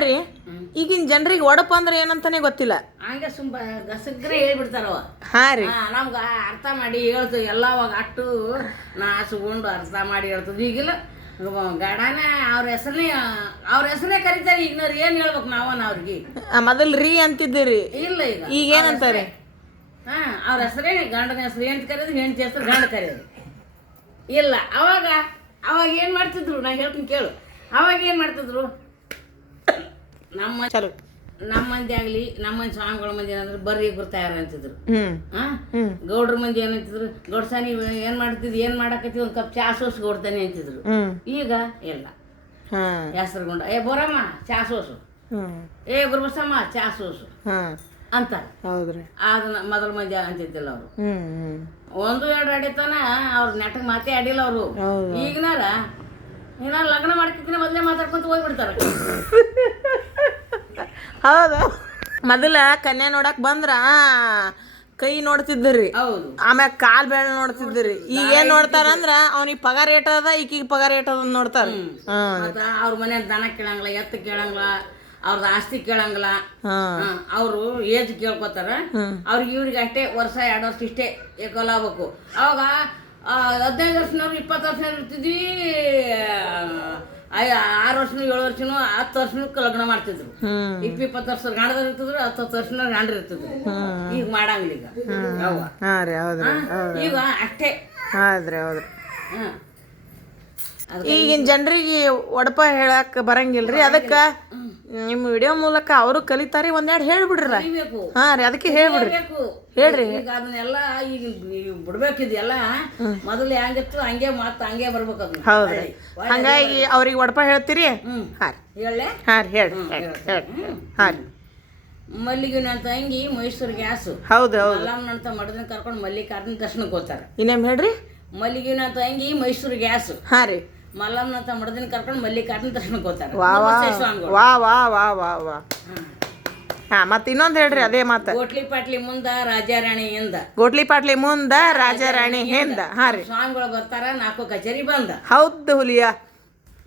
ರೀ ಈಗಿನ ಜನರಿಗೆ ಒಡಪ ಅಂದ್ರೆ ಏನಂತಾನೆ ಗೊತ್ತಿಲ್ಲ. ಹಂಗೆ ಸುಮ್ಮ ಗಸಗ್ರೆ ಹೇಳ್ಬಿಡ್ತಾರವ ಹಾ ರೀ. ನಮ್ಗೆ ಅರ್ಥ ಮಾಡಿ ಹೇಳ್ತು ಎಲ್ಲ ಅವಾಗ ಅಟ್ಟು ನಾಸುಗೊಂಡು ಅರ್ಥ ಮಾಡಿ ಹೇಳ್ತದ. ಈಗಿಲ್ಲ ಗಡಾನ ಅವ್ರ ಹೆಸರನ್ನೇ ಅವ್ರ ಹೆಸರೇ ಕರೀತಾರೆ ಈಗಿನವ್ರು ಏನು ಹೇಳ್ಬೇಕು ನಾವನ ಅವ್ರಿಗೆ? ಮೊದಲ್ ರೀ ಅಂತಿದ್ದೀರಿ. ಇಲ್ಲ ಈಗ. ಈಗ ಏನಂತಾರೆ? ಹಾ ಅವ್ರ ಹೆಸರೇ ಗಂಡನ ಹೆಸರು. ಹೆಂಡ್ತಿ ಕರೆಯೋದು ಹೆಂಡ್ತಿ ಹೆಸರು ಗಂಡ ಕರೆಯೋದು. ಇಲ್ಲ ಅವಾಗ ಅವಾಗ ಏನು ಮಾಡ್ತಿದ್ರು? ನಾ ಹೇಳ್ತೀನಿ ಕೇಳು. ಅವಾಗ ಏನು ಮಾಡ್ತಿದ್ರು? ನಮ್ಮ ಚಲೋ. ನಮ್ಮ ಮಂದಿ ಆಗ್ಲಿ ನಮ್ಮ ಸ್ವಾಮಿಗಳ ಮಂದಿ ಏನಂದ್ರೆ ಬರ್ರಿ ಇಬ್ರು ತಯಾರ ಅಂತಿದ್ರು. ಹ್ಮ್. ಆ? ಗೌಡ್ರ ಮಂದಿ ಏನಂತಿದ್ರು ಗೌಡ್ಸಾನಿ ಏನ್ ಏನು ಮಾಡ್ತಿದ್ವಿ ಏನು ಮಾಡಕತ್ತಿ ಒಂದು ಕಪ್ ಚಾ ಸೋಸ್ ಕೊಡ್ತಾನೆ ಅಂತಿದ್ರು. ಈಗ ಇಲ್ಲ. ಹಾ. ಹೆಸರುಗೊಂಡ ಏ ಬೋರಮ್ಮ ಚಾ ಸೋಸು. ಏ ಗುರುಬಸಮ್ಮ ಚಾ ಸೋಸು. ಅಂತ ಅದನ್ನ ಮೊದಲ ಮಂದಿ ಅಂತಿದ್ದಿಲ್ಲ ಅವರು. ಒಂದು ಎರಡು ಅಡಿತಾನ ಅವ್ರ ನೆಟ್ಟಗೆ ಮಾತೇ ಅಡಿಲ್ಲ ಅವರು. ಈಗಿನಾರ ಏನಾರ ಲಗ್ನ ಮಾಡ್ತಿದ್ರೆ ಮೊದಲೇ ಮಾತಾಡ್ಕೊಂತ ಹೋಗ್ಬಿಡ್ತಾರೆ. ಹೌದು. ಮೊದಲ ಕನ್ಯಾ ನೋಡಕ್ ಬಂದ್ರ ಕೈ ನೋಡ್ತಿದ್ರಿ ಹೌದು. ಆಮ್ಯಾಗ ಕಾಲ್ ಬೆಳ್ ನೋಡ್ತಿದ್ರಿ ಈಗ ಏನ್ ನೋಡ್ತಾರ ಅಂದ್ರ ಅವ್ನಿಗೆ ಪಗಾರ ಏಟ್ ಅದ ಈಕಿಗೆ ಪಗಾರ ಏಟ್ ಅದನ್ನ ನೋಡ್ತಾರ. ಅವ್ರ ಮನೆ ದನ ಕೇಳಂಗಿಲ್ಲ ಎತ್ತ ಕೇಳಂಗಿಲ್ಲ ಅವ್ರದ್ದು ಆಸ್ತಿ ಕೇಳಂಗಿಲ್ಲ ಅವರು ಏಜ್ ಕೇಳ್ಕೊತಾರ. ಅವ್ರಿಗೆ ಇವ್ರಿಗೆ ಅಷ್ಟೇ ವರ್ಷ ಎರಡು ವರ್ಷ ಇಷ್ಟೇ ಏಕೋಲಾಗಬೇಕು ಅವಾಗ ಆ, ಹದಿನೈದು ವರ್ಷನವ್ರು ಇಪ್ಪತ್ತು ವರ್ಷ ಇರ್ತಿದ್ವಿ ಆರು ವರ್ಷನೂ ಏಳು ವರ್ಷನೂ ಹತ್ತು ವರ್ಷನೂ ಲಗ್ನ ಮಾಡ್ತಿದ್ರು. ಇಪ್ಪ ಇಪ್ಪತ್ತು ವರ್ಷ ಗಂಡದವ್ರು ಇರ್ತಿದ್ರು ಹತ್ತು ಹತ್ತು ವರ್ಷನ ಗಂಡ್ರು ಇರ್ತಿದ್ರು. ಈಗ ಮಾಡಂಗಿಲ್ಲ ಈಗ. ಈಗ ಅಷ್ಟೇ. ಹೌದ್ರಿ ಹೌದ್ರಿ. ಈಗಿನ ಜನರಿಗೆ ಒಡಪ ಹೇಳಕ್ ಬರಂಗಿಲ್ರಿ ಅದಕ್ಕ ನಿಮ್ಮ ವಿಡಿಯೋ ಮೂಲಕ ಅವರು ಕಲಿತಾರಿ ಒಂದೆರಡು ಹೇಳ್ಬಿಡ್ರಲ್ಲ ಹಾ ರೀ ಅದಕ್ಕೆ ಹೇಳ್ಬಿಡ್ರಿ. ಹೇಳ್ರಿ. ಈಗ ಅದನ್ನೆಲ್ಲ ಈಗ ಬಿಡ್ಬೇಕಿದೆಲ್ಲ ಮೊದಲು ಹೆಂಗಿತ್ತು ಹಂಗೆ ಮಾತು ಹಂಗೆ ಬರ್ಬೇಕು ಅದನ್ನ. ಹೌದ್ರಿ. ಹಂಗಾಗಿ ಅವ್ರಿಗೆ ಒಡಪ ಹೇಳ್ತೀರಿ? ಹ್ಞೂ ಹಾ ರೀ. ಹೇಳಿ ಹಾ ರೀ ಹೇಳಿ ಹಾ ರೀ. ಮಲ್ಲಿಗಿನ ತಂಗಿ ಮೈಸೂರು ಗ್ಯಾಸು. ಹೌದು ಹೌದು. ಅಂತ ಮಡದನ್ನ ಕರ್ಕೊಂಡು ಮಲ್ಲಿಕಾರ್ಜುನ ದರ್ಶನಕ್ಕೆ ಹೋಗ್ತಾರೆ. ಇನ್ನೇಮ್ ಹೇಳ್ರಿ? ಮಲ್ಲಿಗಿನ ತಂಗಿ ಮೈಸೂರು ಗ್ಯಾಸು. ಹಾ ರೀ. ಮಲ್ಲಮ್ಮನ ತಮ್ಮ ಮಡದನ್ನ ಕರ್ಕೊಂಡು ಮಲ್ಲಿಕಾರ್ಜುನ ಹೋಗ್ತಾರೆ ವಾ ವಾ ವಾ ವಾ ವಾ ವಾ ವಾ. ಹ್ಮ್. ಹಾ ಮತ್ತೆ ಇನ್ನೊಂದು ಹೇಳ್ರಿ ಅದೇ ಮಾತು. ಗೋಟ್ಲಿ ಪಾಟ್ಲಿ ಮುಂದ ರಾಜಾರಾಣಿಯಿಂದ ಗೋಟ್ಲಿ ಪಾಟ್ಲಿ ಮುಂದ ರಾಜಾರಾಣಿ ಹಿಂದ. ಹಾ ರೀ. ಸ್ವಾಮಿಗಳು ಬರ್ತಾರ ನಾಲ್ಕು ಕಚೇರಿ ಬಂದ. ಹೌದು ಹುಲಿಯ.